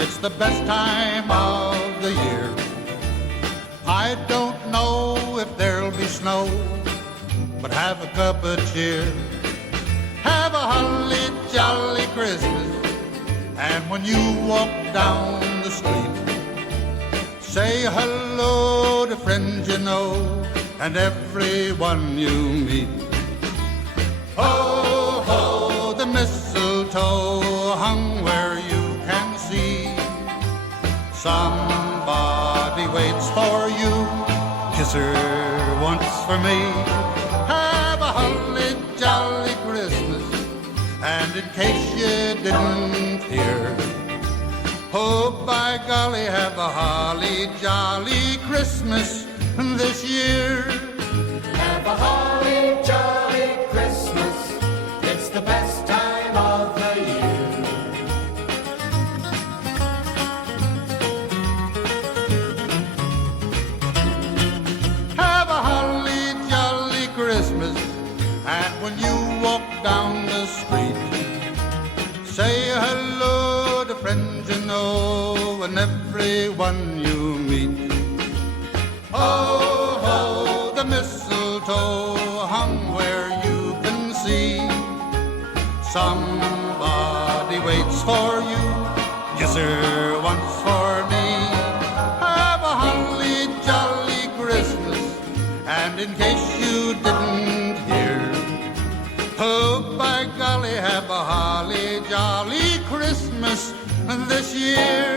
It's the best time of the year. I don't know if there'll be snow, but have a cup of cheer. Have a holly jolly Christmas, and when you walk down the street, say hello to friends you know and everyone you meet. Ho, ho, the mistletoe hung where you can see. Somebody waits for you, kiss her once for me. Have a holly jolly Christmas, and in case you didn't hear, oh, by golly, have a holly jolly Christmas this year. Have a holly jolly Christmas, it's the best time of the year. Have a holly jolly Christmas, and when you walk down the street, say hello to friends you know and everyone you meet. Ho, ho, the mistletoe hung where you can see. Somebody waits for you, yes sir, once for me. Have a holly jolly Christmas, and in case you didn't hear, oh, by golly, have a holly jolly Christmas this year.